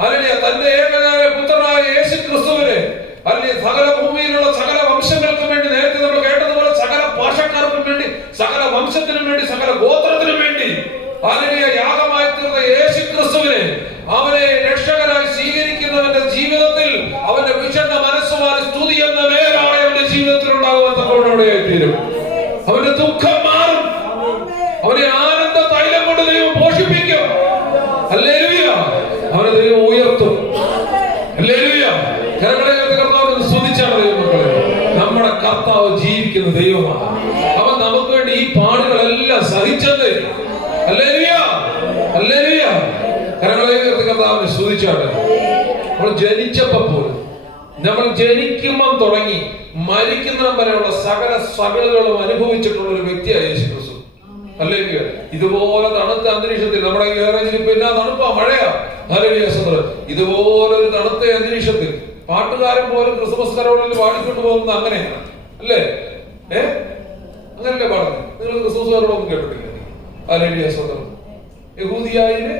ഹല്ലേലൂയ, തന്റെ ഏകനായ പുത്രനായ യേശു ക്രിസ്തുവിനെ, ഹല്ലേലൂയ, സകല ഭൂമിയിലുള്ള സകല വംശങ്ങൾക്കും വേണ്ടി, നേരത്തെ നമ്മൾ കേട്ടതുപോലെ സകല ഭാഷക്കാർക്കും വേണ്ടി, സകല വംശത്തിനും വേണ്ടി, സകല ഗോത്രത്തിനും വേണ്ടി, ഹല്ലേലൂയ, യാഗമായി തീർന്ന യേശു ക്രിസ്തുവിനെ, അവനെ രക്ഷകനായി സ്വീകരിക്കുന്നവന്റെ ജീവിതത്തിൽ അവന്റെ വിഷണ്ണ മനസ്സുമാറി സ്തുതി എന്ന മേലാണ് അവന്റെ ജീവിതത്തിൽ ഉണ്ടാകുവാൻ തീരും. അവന്റെ ദുഃഖം മാറും. അവനെ ആനന്ദ തൈലം കൊണ്ട് ദൈവം പോഷിപ്പിക്കും. ഹല്ലേലൂയ. അവനെ ദൈവം ഉയർത്തും. ഹല്ലേലൂയ. കരങ്ങളെ കർത്താവിനെ സ്തുതിച്ചാണ് ദൈവമക്കളെ. നമ്മുടെ കർത്താവ് ജീവിക്കുന്ന ദൈവമാണ്. അവൻ നമുക്ക് വേണ്ടി ഈ പാടുകളെല്ലാം സഹിച്ചത്. Hallelujah, hallelujah. കരങ്ങളെ കർത്താവിനെ സ്തുതിച്ചാണ്. നമ്മൾ ജനിച്ചപ്പോ പോലും, നമ്മൾ ജനിക്കുമ്പം തുടങ്ങി മരിക്കുന്നവൻ വരെയുള്ള സകല സകലകളും അനുഭവിച്ചിട്ടുള്ള ഒരു വ്യക്തിയായ യേശു ക്രിസ്തു. ഹല്ലേലൂയ. ഇതുപോലെ തണുത്ത അന്തരീക്ഷത്തിൽ, നമ്മുടെ ഈ ഏറേജിൽ പിന്നെ തണുപ്പാ, മഴയാ. ഹല്ലേലൂയ, സ്തോത്രം. ഇതുപോലെ ഒരു തണുത്ത അന്തരീക്ഷത്തിൽ പാട്ടുകാരൻ പോലും ക്രിസ്മസ് കരോളിൽ പാടിക്കൊണ്ട് പോകുന്നത് അങ്ങനെയാണ്, അല്ലേ? അങ്ങനല്ലേ പാടുന്നത്? നിങ്ങൾ ക്രിസ്മസ് കരോളൊന്നും കേട്ടിട്ടില്ല? ഹല്ലേലൂയ, സ്തോത്രം. യഹൂദിയായിലെ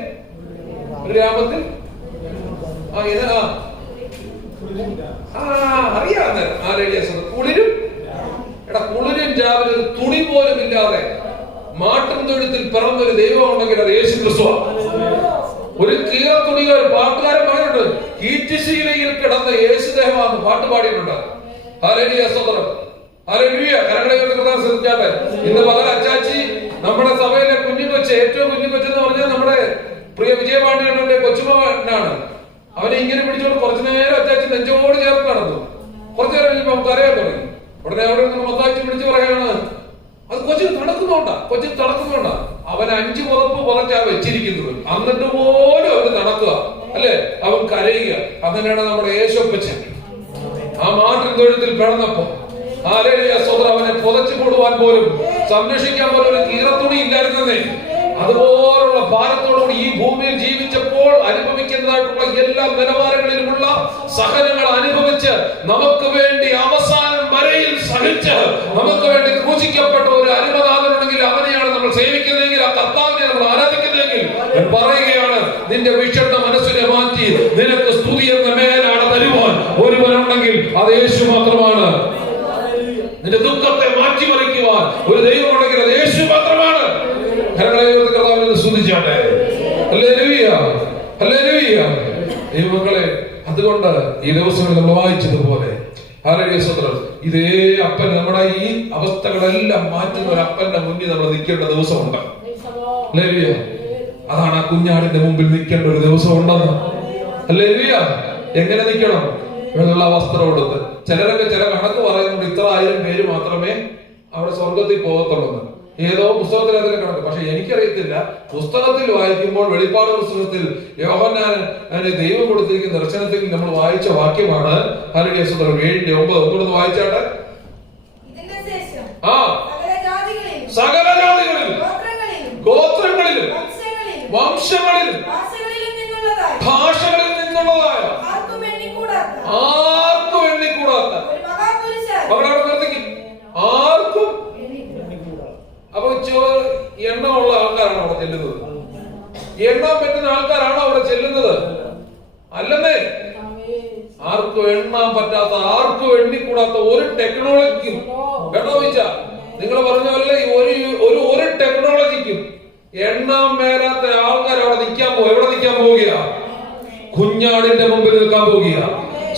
ഒരു ഗ്രാമത്തിൽ അറിയാതെ കുളിരും കുളിരും രാവിലെ ഒരു തുണി പോലും ഇല്ലാതെ മാട്ടും തൊഴുത്തിൽ പിറന്നൊരു ദൈവം ഉണ്ടെങ്കിൽ അത് യേശു ക്രിസ്തുവാണ്. ഒരു കീറ തുണികൾ പാട്ടുകാരൻ പറഞ്ഞിട്ടുണ്ട്, കീറ്റുശീലയിൽ കിടന്ന യേശുദേഹമാണെന്ന് പാട്ട് പാടിയിട്ടുണ്ട്. ഹല്ലേലൂയ, സ്തോത്രം. ഹല്ലേലൂയ. കരങ്ങളെ ശ്രദ്ധിച്ചാട്ടെ. ഇന്ന് പകൽ അച്ചാച്ചി നമ്മുടെ സഭയിലെ കുഞ്ഞുകൊച്ച്, ഏറ്റവും കുഞ്ഞുകൊച്ചെന്ന് പറഞ്ഞാൽ നമ്മുടെ പ്രിയ വിജയപാണ്ഡ്യന്റെ കൊച്ചുമകനാണ്. അവനെ ഇങ്ങനെ പിടിച്ചോണ്ട് കുറച്ചു നേരം അച്ചാച്ചി നെഞ്ചോട് ചേർത്ത് നടന്നു. കുറച്ചു നേരം കഴിഞ്ഞപ്പോ കരയാൻ തുടങ്ങി. ഉടനെ അവിടെ നിന്ന് മൊത്താച്ചി പിടിച്ചു പറയാണ്, അത് കൊച്ചിന് തണുക്കുന്നുണ്ടാ. അവൻ 5 പുറപ്പ് പുറച്ചാ വെച്ചിരിക്കുന്നത്, എന്നിട്ട് പോലും അവന് തണുക്കുക, അല്ലെ? അവൻ കരയുക. അങ്ങനെയാണ് നമ്മുടെ യേശുപ്പച്ചൻ ആ മാട്ടിൻ തൊഴുത്തിൽ പിറന്നപ്പോ അവനെ പുതച്ചു കൊടുവാൻ പോലും, സംരക്ഷിക്കാൻ പോലും ഒരു കീറത്തുണി ഇല്ലായിരുന്നേ. അതുപോലുള്ള ഭാരത്തോടുകൂടി ഈ ഭൂമിയിൽ ജീവിച്ചപ്പോൾ അനുഭവിക്കുന്നതായിട്ടുള്ള എല്ലാ നിലവാരങ്ങളിലുമുള്ള സഹനങ്ങൾ അനുഭവിച്ച് നമുക്ക് വേണ്ടി അവസാനം വരെയിൽ സഹിച്ച് നമുക്ക് വേണ്ടി ക്രൂശിക്കപ്പെട്ട ഒരു അരുമനാഥനുണ്ടെങ്കിൽ അവനെയാണ് നമ്മൾ സേവിക്കുന്നതെങ്കിൽ, ആ കർത്താവിനെ നമ്മൾ ആരാധിക്കുന്നതെങ്കിൽ, പറയുകയാണ്, നിന്റെ വിഷണ്ണ മനസ്സിനെ മാറ്റി നിനക്ക് സ്തുതി എന്ന മേലാണ് തരുവാൻ ഒരുവനുണ്ടെങ്കിൽ അത് യേശു മാത്രമാണ്. നിന്റെ ദുഃഖത്തെ മാറ്റിമറിക്കുവാൻ ഒരു ദൈവം ഉണ്ടെങ്കിൽ അത് യേശു മാത്രമാണ്. കർത്താവിനെ സ്തുതിച്ചാട്ടെ. Hallelujah, hallelujah. ദൈവമക്കളെ, അതുകൊണ്ട് ഈ ദിവസം നമ്മൾ വായിച്ചതുപോലെ ഹല്ലേലൂയ, സ്തോത്രം, ഇതേ അപ്പൻ നമ്മുടെ ഈ അവസ്ഥകളെല്ലാം മാറ്റുന്ന ഒരു അപ്പന്റെ മുന്നിൽ നമ്മൾ നിൽക്കേണ്ട ദിവസമുണ്ട്. ഹല്ലേലൂയ. അതാണ് ആ കുഞ്ഞാടിന്റെ മുമ്പിൽ നിൽക്കേണ്ട ഒരു ദിവസം ഉണ്ടെന്ന്. ഹല്ലേലൂയ. എങ്ങനെ നിൽക്കണം? വെള്ള വസ്ത്രം എടുത്ത്. ചിലരൊക്കെ ചില കണക്ക് പറയുന്നുണ്ട്, ഇത്ര 1000 പേര് മാത്രമേ അവിടെ സ്വർഗത്തിൽ പോകത്തുള്ളൂ. ഏതോ പുസ്തകത്തിൽ അതിന്റെ കണക്ക്. പക്ഷെ എനിക്കറിയത്തില്ല. പുസ്തകത്തിൽ വായിക്കുമ്പോൾ, വെളിപ്പാട് പുസ്തകത്തിൽ യോഹന്നാന് ദൈവം കൊടുത്തിരിക്കുന്ന ദർശനത്തിൽ നമ്മൾ വായിച്ച വാക്യമാണ് ഹല്ലേലൂയ സ്തോത്രം 7:9. ഒന്നുകൂടെ വായിച്ചാട്ടെ. സകല ജാതികളിലും ഗോത്രങ്ങളിലും വംശങ്ങളിലും ഭാഷകളിൽ നിന്നുള്ളതായ ആർക്കും എണ്ണിക്കൂടാത്ത ആർക്കും. അപ്പൊ എണ്ണമുള്ള ആൾക്കാരാണ് അവിടെ ചെല്ലുന്നത്? എണ്ണാൻ പറ്റുന്ന ആൾക്കാരാണോ അവിടെ ചെല്ലുന്നത്? അല്ലെന്നേ. ആർക്കും എണ്ണാൻ പറ്റാത്ത, ആർക്കും എണ്ണിക്കൂടാത്ത ഒരു ടെക്നോളജിക്കും, കേട്ടോ ചോദിച്ച നിങ്ങൾ പറഞ്ഞ പോലെ ഒരു ടെക്നോളജിക്കും എണ്ണാൻ മേലാത്ത ആൾക്കാർ അവിടെ നിൽക്കാൻ പോകും. എവിടെ നിൽക്കാൻ പോവുക? കുഞ്ഞാടിന്റെ മുമ്പിൽ നിൽക്കാൻ പോവുക.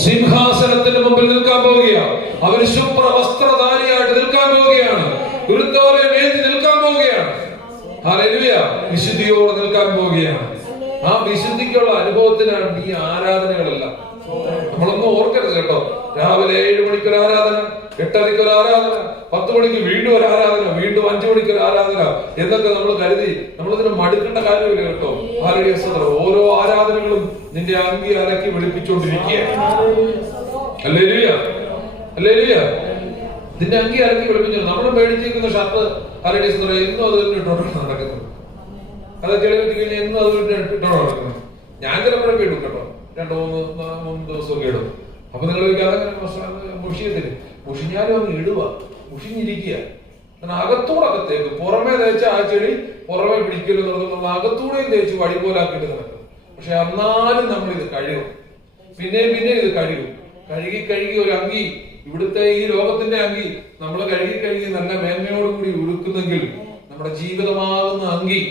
സിംഹാസനത്തിന്റെ മുമ്പിൽ നിൽക്കാൻ പോവുക. അവർ ശുഭ്ര വസ്ത്രധാരിയായിട്ട് നിൽക്കാൻ പോവുകയാണ്. ഗുരുത്തോലയം ഏന്തി നിൽക്കാൻ പോവുകയാണ്. ഹല്ലേലൂയ. വിശുദ്ധിയോടെ നിൽക്കാൻ പോവുകയാണ്. ആ വിശുദ്ധിക്കുള്ള അനുഭവത്തിനാണ് ഈ ആരാധനകളെല്ലാം. നമ്മളൊന്നും ഓർക്കരുത് കേട്ടോ. രാവിലെ 7 മണിക്കൊരു ആരാധന, 8:30 ഒരു ആരാധന, 10 മണിക്ക് വീണ്ടും ഒരു ആരാധന, വീണ്ടും 5 മണിക്ക് ഒരു ആരാധന എന്നൊക്കെ നമ്മൾ കരുതി നമ്മളിതിന് മടുക്കേണ്ട കാര്യമില്ല കേട്ടോ. ഹല്ലേലൂയ സ്തോത്രം. ഓരോ ആരാധനകളും നിന്റെ അങ്കി അലക്കി വെളുപ്പിച്ചുകൊണ്ടിരിക്കുകയാണ്. Hallelujah, hallelujah. നിന്റെ അങ്കി അലക്കി വെളുപ്പിച്ചു. നമ്മൾ മേടിച്ചിരിക്കുന്ന ഷർട്ട് ഹല്ലേലൂയ സ്തോത്രം എന്നും അത് ഇട്ടോണ്ടാണ് നടക്കുന്നത്. അതൊക്കെ എഴുതി കഴിഞ്ഞാൽ എന്നും അത് ഇട്ടോണ്ടാണ് നടക്കുന്നത്. ഞാൻ ചിലപ്പോഴൊക്കെ ഇടും കേട്ടോ, 2-3 ദിവസമൊക്കെ ഇടും. അപ്പൊ നിങ്ങൾ മുഷിയത്തില്ല. മുഷിഞ്ഞാലും അങ്ങ് ഇടുക, മുഷിഞ്ഞിരിക്കുക. അകത്തൂടൊക്കെ തേക്കും. പുറമേ തേച്ച ആ ചെടി പുറമെ പിടിക്കലും നമ്മൾ അകത്തൂടെയും തേച്ച് വഴി പോലാക്കിയിട്ട് നടക്കും. പക്ഷെ എന്നാലും നമ്മൾ ഇത് കഴുകും, പിന്നെയും ഇത് കഴുകും. കഴുകി ഒരു അങ്കി, ഇവിടുത്തെ ഈ ലോകത്തിന്റെ അങ്കി നമ്മൾ കഴുകി നല്ല മേന്മയോടുകൂടി ഉടുക്കുന്നെങ്കിൽ നമ്മുടെ ജീവിതമാകുന്ന അങ്കി,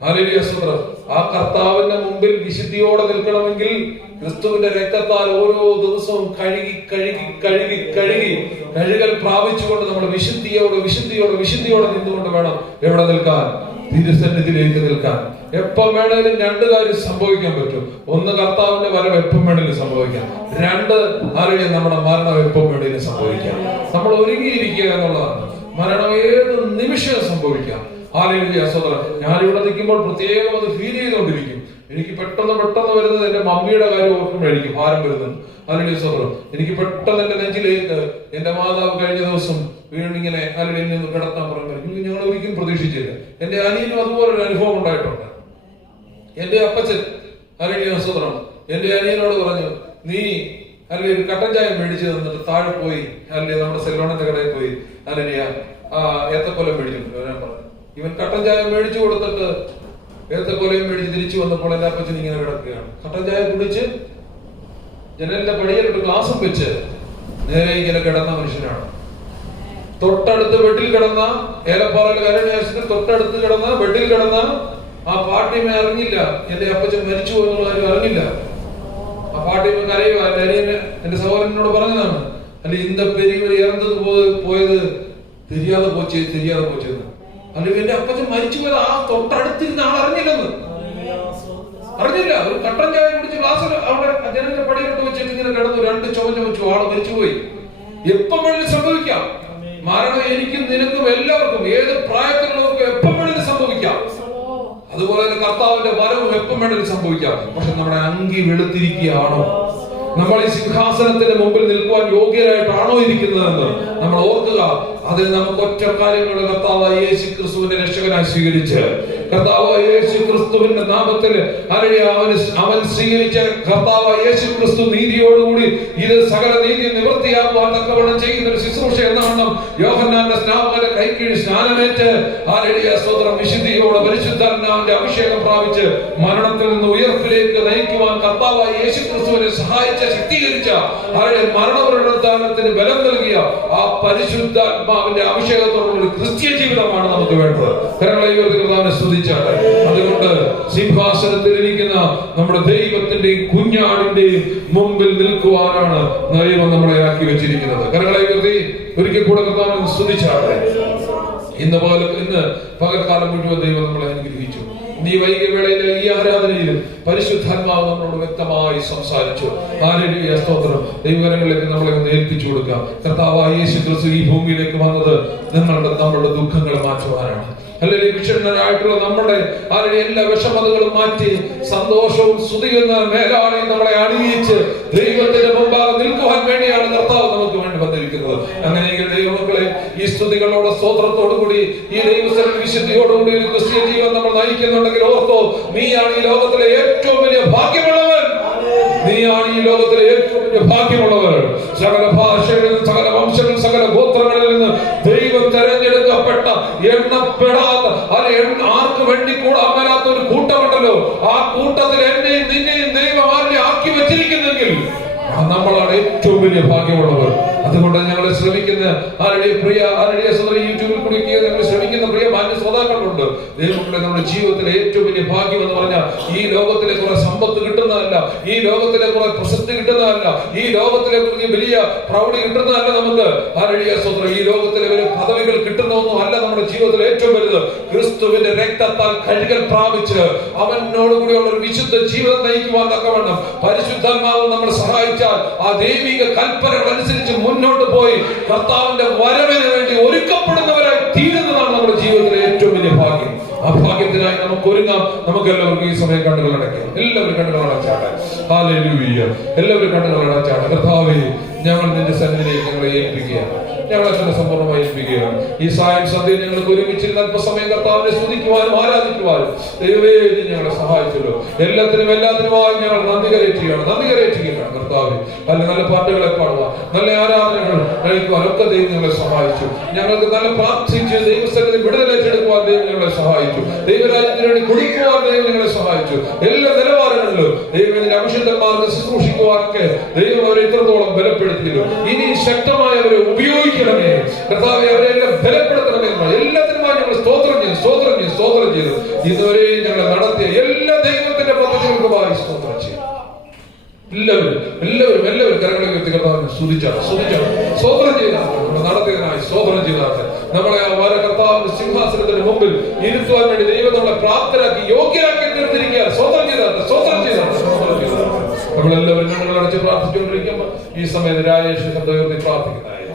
ഹല്ലേലൂയ സ്തോത്രം, ആ കർത്താവിന്റെ മുമ്പിൽ വിശുദ്ധിയോടെ നിൽക്കണമെങ്കിൽ ക്രിസ്തുവിന്റെ രക്തത്താൽ ഓരോ ദിവസവും കഴുകൽ പ്രാപിച്ചുകൊണ്ട് നമ്മൾ വിശുദ്ധിയോടെ നിന്നുകൊണ്ട് വേണം എവിടെ നിൽക്കാൻ? തിരുസന്നിധിയിലേക്ക് നിൽക്കാൻ. എപ്പം വേണേലും 2 കാര്യം സംഭവിക്കാൻ പറ്റും. ഒന്ന്, കർത്താവിന്റെ വരവ് എപ്പം വേണേലും സംഭവിക്കാം. 2, ആരെയും നമ്മുടെ മരണം എപ്പം വേണേലും സംഭവിക്കാം. നമ്മൾ ഒരുങ്ങിയിരിക്കുക എന്നുള്ളതാണ്. മരണം ഏത് നിമിഷവും സംഭവിക്കാം. ഹല്ലേലൂയ സ്തോത്രം. ഞാനിവിടെ നിൽക്കുമ്പോൾ പ്രത്യേകം അത് ഫീൽ ചെയ്തുകൊണ്ടിരിക്കും. എനിക്ക് പെട്ടെന്ന് വരുന്നത് എന്റെ മമ്മിയുടെ കാര്യം ഓർക്കുമ്പോഴായിരിക്കും ഭാരം വരുന്നത്. ഹല്ലേലൂയ സ്തോത്രം. എനിക്ക് പെട്ടെന്ന് എന്റെ നെഞ്ചിലേക്ക് എന്റെ മാതാവ് കഴിഞ്ഞ ദിവസം വീണിങ്ങനെ ഹല്ലേലൂയ നിന്ന് കിടത്താൻ പറഞ്ഞു. ഞങ്ങൾ ഒരിക്കലും പ്രതീക്ഷിച്ചില്ല. എന്റെ അനിയനും അതുപോലെ ഒരു അനുഭവം ഉണ്ടായിട്ടുണ്ട്. എന്റെ അപ്പച്ചൻ ഹല്ലേലൂയ സ്തോത്രം എന്റെ അനിയനോട് പറഞ്ഞു, നീ ഹല്ലേലൂയ ഒരു കട്ടൻ ചായ മേടിച്ചു തന്നിട്ട് താഴെ പോയി ഹല്ലേലൂയ നമ്മുടെ സെല്ലോണിന്റെ കടയിൽ പോയി ഹല്ലേലൂയ ഏത്തക്കൊലം മേടിച്ചിട്ടുണ്ട്. ഞാൻ പറഞ്ഞു, ഇവൻ കട്ടൻ ചായ മേടിച്ചു കൊടുത്തിട്ട് ഏത്തക്കൊലയും മേടിച്ച് തിരിച്ചു വന്നപ്പോൾ എന്റെ അപ്പച്ചൻ ഇങ്ങനെ കിടക്കുകയാണ്. കട്ടൻ ചായ കുടിച്ച് ജനലിന്റെ പടിയിലൊരു ഗ്ലാസും വെച്ച് നേരെ ഇങ്ങനെ കിടന്ന മനുഷ്യനാണ്. തൊട്ടടുത്ത് ബെഡിൽ കിടന്ന ഏലപ്പാറയിൽ കരുണയാശത്തിന് തൊട്ടടുത്ത് കിടന്ന ബെഡിൽ കിടന്ന ആ പാട്ടിമേ അറിഞ്ഞില്ല എന്റെ അപ്പച്ചൻ മരിച്ചു എന്നുള്ള കാര്യം അറിഞ്ഞില്ല. ആ പാട്ടിമ കരയുക. എന്റെ അനിയന് എന്റെ സഹോദരനോട് പറഞ്ഞതാണ്, അല്ലെ ഇന്ത പെരിയവർ ഇറന്നത് പോയത് തിരിയാതെ പോച്ചെന്ന്. അല്ലെങ്കിൽ എന്റെ അപ്പച്ചൻ മരിച്ചു പോയത് ആ തൊട്ടടുത്തിരുന്ന ആൾ അറിഞ്ഞില്ല. ഒരു കട്ടൻ ചായ കുടിച്ച് ഗ്ലാസ്സിൽ അവിടെ ജനലിന്റെ പടിയിലോട്ട് വെച്ചിട്ട് ഇങ്ങനെ കിടന്നു. 2 ചുമച്ചു ആള് മരിച്ചുപോയി. എപ്പം വേണമെങ്കിലും സംഭവിക്കാം. മരണം എനിക്കും നിനക്കും എല്ലാവർക്കും, ഏത് പ്രായത്തിലുള്ളവർക്കും എപ്പം വേണമെങ്കിലും സംഭവിക്കാം. അതുപോലെ തന്നെ കർത്താവിന്റെ വരവും എപ്പം വേണമെങ്കിലും സംഭവിക്കാം. പക്ഷെ നമ്മുടെ അങ്കി വെളുത്തിരിക്കുകയാണോ? നമ്മൾ ഈ സിംഹാസനത്തിന്റെ മുമ്പിൽ നിൽക്കുവാൻ യോഗ്യരായിട്ടാണോ ഇരിക്കുന്നതെന്ന് നമ്മൾ ഓർക്കുക. അതിന് നമുക്ക് ഒറ്റ കാര്യങ്ങളുടെ കർത്താവായ യേശു ക്രിസ്തുവിനെ രക്ഷകനായി സ്വീകരിച്ച്, കർത്താവായ യേശു ക്രിസ്തുവിന്റെ നാമത്തിൽ അവൻ സ്വീകരിച്ച കർത്താവായ യേശു ക്രിസ്തു നീതിയോടുകൂടി ഇത് സകല നീതി നിവൃത്തിയാക്കുവാൻ തക്കവണ്ണം ചെയ്യുന്ന ഒരു ശുശ്രൂഷ എന്നവണ്ണം യോഹന്നാന്റെ സ്നാപകന്റെ കൈക്കീഴ് സ്നാനമേറ്റ് ഹല്ലേലൂയ സ്തോത്രം വിശുദ്ധിയോടെ പരിശുദ്ധാത്മാവിന്റെ അഭിഷേകം പ്രാപിച്ച് മരണത്തിൽ നിന്ന് ഉയർപ്പിലേക്ക് നയിക്കുവാൻ കർത്താവായ യേശു ക്രിസ്തുവിനെ സഹായിച്ച, ശക്തീകരിച്ച, മരണപുനരുദ്ധാനത്തിന് ബലം നൽകിയ ആ പരിശുദ്ധാത്മാവിന്റെ അഭിഷേകത്തോടുള്ള ക്രിസ്ത്യ ജീവിതമാണ് നമുക്ക് വേണ്ടത്. കർത്താവിനെ സ്തുതിച്ചാട്ടെ. അതുകൊണ്ട് സിംഹാസനത്തിൽ ഇരിക്കുന്ന നമ്മുടെ ദൈവത്തിന്റെയും കുഞ്ഞാടിന്റെയും മുമ്പിൽ നിൽക്കുവാനാണ് ദൈവം നമ്മളെ ആക്കി വെച്ചിരിക്കുന്നത്. കരങ്ങളെ ഉയർത്തി ഒരിക്കൽ കൂടെ കർത്താവിനെ സ്തുതിച്ചാട്ടെ. ഇന്ന് പകൽക്കാലം മുഴുവൻ ദൈവം നമ്മളെ അനുഗ്രഹിച്ചു. ഈ വൈകിയ വേളയിലെ ഈ ആരാധനയിലും പരിശുദ്ധാത്മാവ് നമ്മളോട് വ്യക്തമായി സംസാരിച്ചു. ഹല്ലേലൂയ, സ്തോത്രം. ദൈവകരങ്ങളിലേക്ക് നമ്മളെ ഒന്ന് ഏൽപ്പിച്ചു കൊടുക്കാം. കർത്താവായ യേശു ക്രിസ്തു ഈ ഭൂമിയിലേക്ക് വന്നത് നമ്മളുടെ ദുഃഖങ്ങൾ മാറ്റുവാനാണ്. അല്ലെങ്കിൽ വിഷണ്ണരായിട്ടുള്ള നമ്മുടെ എല്ലാ വിഷമതകളും മാറ്റി സന്തോഷവും സ്തുതിയുന്ന മേലാണെയും നമ്മളെ അണിയിച്ച് ദൈവത്തിന്റെ മുമ്പാകെ നിൽക്കുവാൻ വേണ്ടിയാണ് കർത്താവ് നമുക്ക് വേണ്ടി വന്നിരിക്കുന്നത്. അങ്ങനെയെങ്കിൽ ദൈവമക്കളെ, ഈ സ്തുതികളോട് സ്തോത്രത്തോടുകൂടി ഈ ദൈവസ്ഥല വിശുദ്ധിയോടുകൂടി ഒരു ക്രിസ്തീയ ജീവൻ നമ്മൾ നയിക്കുന്നുണ്ടെങ്കിൽ ഓർത്തോ, നീയാണ് ഈ ലോകത്തിലെ ഏറ്റവും വലിയ ഭാഗ്യമുള്ളവൻ. നീയാണ് ഈ ലോകത്തിലെ ഏറ്റവും വലിയ ഭാഗ്യമുള്ളവർ. സകല ഭാഷകളിൽ, സകല വംശങ്ങളിൽ, സകല ഗോത്രങ്ങളിൽ നിന്ന് ദൈവം തെരഞ്ഞെടുക്കപ്പെട്ട എണ്ണപ്പെടാത്ത ആർക്ക് വേണ്ടി കൂടാൻ മേലാത്ത ഒരു കൂട്ടമുണ്ടല്ലോ. ആ കൂട്ടത്തിൽ എന്നെയും നിന്നെയും ദൈവം ആരെ ആക്കി വെച്ചിരിക്കുന്നെങ്കിൽ നമ്മളാണ് ഏറ്റവും വലിയ ഭാഗ്യമുള്ളവർ. അതുകൊണ്ട് ഞങ്ങൾ ശ്രമിക്കുന്ന യൂട്യൂബിൽ കൂടി ഞങ്ങൾ ശ്രമിക്കുന്ന പ്രിയ മാന്യ ശ്രോതാക്കളുണ്ട്. ദൈവങ്ങളെ, നമ്മുടെ ജീവിതത്തിലെ ഏറ്റവും വലിയ ഭാഗ്യം എന്ന് പറഞ്ഞാൽ ഈ ലോകത്തിലെ കുറെ സമ്പത്ത് കിട്ടുന്നതല്ല, ഈ ലോകത്തിലെ കുറെ പ്രശസ്തി കിട്ടുന്നതല്ല, ഈ ലോകത്തിലെ വലിയ പ്രൗഢി കിട്ടുന്നതല്ല. നമുക്ക് ഈ ലോകത്തിലെ വലിയ പദവികൾ കിട്ടുന്നതൊന്നും അല്ല നമ്മുടെ ജീവിതത്തിലെ ഏറ്റവും വലുത്. ക്രിസ്തുവിന്റെ രക്തത്താൽ കഴുകൽ പ്രാപിച്ച് അവനോടുകൂടിയുള്ള ഒരു വിശുദ്ധ ജീവിതം നയിക്കുവാൻ തക്കവണ്ണം പരിശുദ്ധാത്മാവ് നമ്മൾ സഹായിച്ചാൽ ആ ദൈവിക കൽപ്പനകൾ അനുസരിച്ച് മുന്നോട്ട് പോയി കർത്താവിന്റെ വരവിന് വേണ്ടി ഒരുക്കപ്പെടുന്നവരായി തീരുന്നതാണ് നമ്മുടെ ജീവിതത്തിലെ ഏറ്റവും വലിയ ഭാഗ്യം. ആ ഭാഗ്യത്തിനായി നമുക്ക് ഒരുങ്ങാം. നമുക്ക് എല്ലാവർക്കും ഈ സമയം കണ്ണുകൾ അടയ്ക്കാം. എല്ലാവരും കണ്ണുകൾ അടച്ചാട്ടെ. ഹല്ലേലൂയ. എല്ലാവരും കണ്ണുകൾ അടച്ചാട്ടെ. കർത്താവേ, ഞങ്ങൾ നിന്റെ സന്നിധിയിലേക്ക് ഞങ്ങളെ ഏൽപ്പിക്കുകയാണ്. ഞങ്ങളെ തന്നെ സമ്പൂർണ്ണമായി ഏൽപ്പിക്കുകയാണ്. ഈ സായം സന്ധ്യ ഞങ്ങൾക്ക് ഒരുമിച്ചിരുന്ന അല്പസമയം കർത്താവിനെ സ്തുതിക്കുവാനും ആരാധിക്കുവാനും ദൈവമേ ഞങ്ങളെ സഹായിച്ചല്ലോ. എല്ലാത്തിനുമായി ഞങ്ങൾ നന്ദി കരയറ്റുകയാണ് കർത്താവേ. നല്ല പാട്ടുകളെ പാടുക, നല്ല ആരാധനകൾ കഴിക്കുവാൻ ഒക്കെ ദൈവം ഞങ്ങളെ സഹായിച്ചു. ഞങ്ങൾക്ക് നല്ല പ്രാർത്ഥിച്ച് ദൈവസ്ഥലത്തിൽ വിടുതലേറ്റെടുക്കുവാൻ ദൈവം ഞങ്ങളെ സഹായിച്ചു. ദൈവരാജ്യത്തിന് വേണ്ടി കുടിക്കുവാൻ ദൈവം ഞങ്ങളെ സഹായിച്ചു. എല്ലാ നിലവാരങ്ങളിലും ദൈവത്തിന്റെ അഭിഷിക്തന്മാർക്ക് ശുശ്രൂഷിക്കുവാനൊക്കെ ദൈവം അവരെ ഇത്രത്തോളം ബലപ്പെടുത്തിയിരുന്നു. ഇനി ശക്തമായി അവരെ ഉപയോഗിക്കണമേ കർത്താവേ, അവരെല്ലാം ബലപ്പെടുത്തണമേ. എല്ലാത്തിനുമായി ഞങ്ങൾ സ്തോത്രം ചെയ്തു. ഇതുവരെയും ഞങ്ങൾ നടത്തിയ എല്ലാ ദൈവത്തിന്റെ പദ്ധതികൾക്കുമായി സ്തോത്രം ചെയ്തു. എല്ലാവരും കരങ്ങളിൽ വ്യക്തികർത്താവിനെ സ്തോത്രം ചെയ്താൽ നടത്തിയതിനായി സ്തോത്രം ചെയ്താൽ നമ്മളെ ആ കർത്താവിന്റെ സിംഹാസനത്തിന് മുമ്പിൽ ഇരുത്തുവാൻ വേണ്ടി ദൈവം നമ്മളെ പ്രാപ്തരാക്കി യോഗ്യരാക്കി തീർത്തിരിക്കുക. സ്തോത്രം ചെയ്താൽ നമ്മളെല്ലാവരും കണ്ണുകൾ അടച്ച് പ്രാർത്ഥിച്ചുകൊണ്ടിരിക്കുമ്പോൾ ഈ സമയത്ത് രാജേഷ് ശബ്ദം ഉയർത്തി പ്രാർത്ഥിക്കുന്നതായി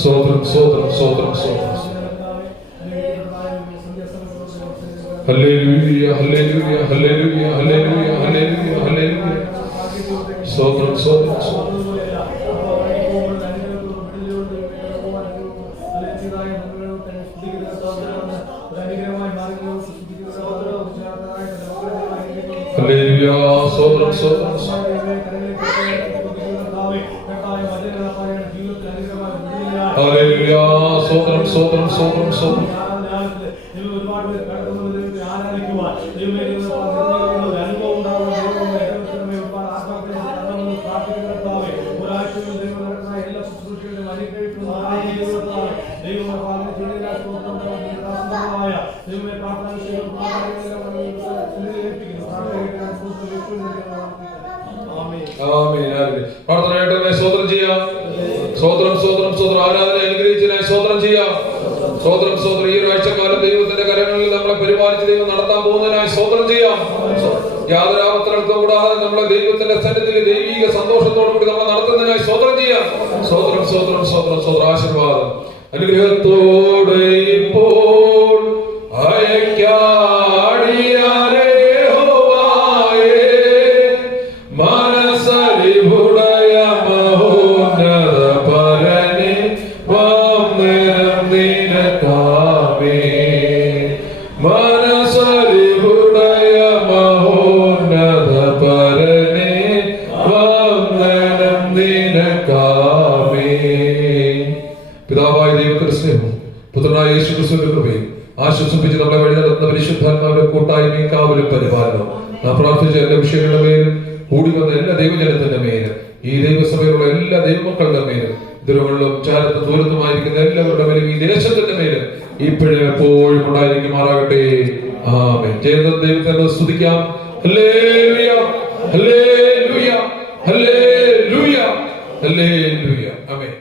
സ്തോത്രം. ഹല്ലേലൂയ, ഹല്ലേലൂയ, ഹല്ലേലൂയ, ഹല്ലേലൂയ, ഹല്ലേലൂയ, ഹല്ലേലൂയ. സ്തോത്രം. ഹല്ലേലൂയ, സ്തോത്രം. ഹല്ലേലൂയ, സ്തോത്രം. പ്രാർത്ഥനയായിട്ട് സ്തോത്രം ചെയ്യാം. സ്തോത്രം. ആരാധന അനുഗ്രഹിച്ചതിനായി സ്തോത്രം ചെയ്യാം. സ്തോത്രം. ഈ ഒരാഴ്ചക്കാലം ദൈവത്തിന്റെ കരങ്ങളിൽ നമ്മളെ പരിപാലിച്ച് ദൈവം നടത്താൻ പോകുന്നതിനായി സ്തോത്രം ചെയ്യാം. യാതൊരാപത്രങ്ങൾക്കും കൂടാതെ നമ്മളെ ദൈവത്തിന്റെ സന്നിധിയിൽ ദൈവിക സന്തോഷത്തോടു കൂടി നമ്മൾ നടത്തുന്നതിനായി സ്തോത്രം ചെയ്യാം. സ്തോത്രം. ആശീർവാദം അനുഗ്രഹത്തോടെ ഇപ്പോൾ അയക്കാടിയാരേ പിതാവായ ദൈവത്തിന്റെ സ്നേഹവും പുത്രനായ യേശു ക്രിസ്തുവിന്റെ കൃപയും ആശ്വസിപ്പിച്ച് നമ്മളെ വഴി നടത്തുന്ന പരിശുദ്ധാത്മാവിന്റെ കൂട്ടായ്മയും കാവലും പരിപാലനവും നാം പ്രാർത്ഥിച്ച എല്ലാ വിഷയങ്ങളുടെ മേലും കൂടി വന്ന എല്ലാ ദൈവജനത്തിന്റെ മേലും ഈ ദൈവസഭയിലുള്ള എല്ലാ ദൈവമക്കളുടെ മേലും ദൂരങ്ങളിലും ചാരത്തും ദൂരത്തുമായിരിക്കുന്ന എല്ലാവരുടെ മേലും ഈ ദേശത്തിന്റെ മേലും ഇപ്പോഴും എപ്പോഴും ഉണ്ടായിരിക്കുമാറാകട്ടെ. ആമേൻ. ജയന്തം ദൈവത്തെ സ്തുതിക്കാം. ഹല്ലേലൂയ, ഹല്ലേലൂയ, ഹല്ലേലൂയ, ഹല്ലേലൂയ. ആമേൻ.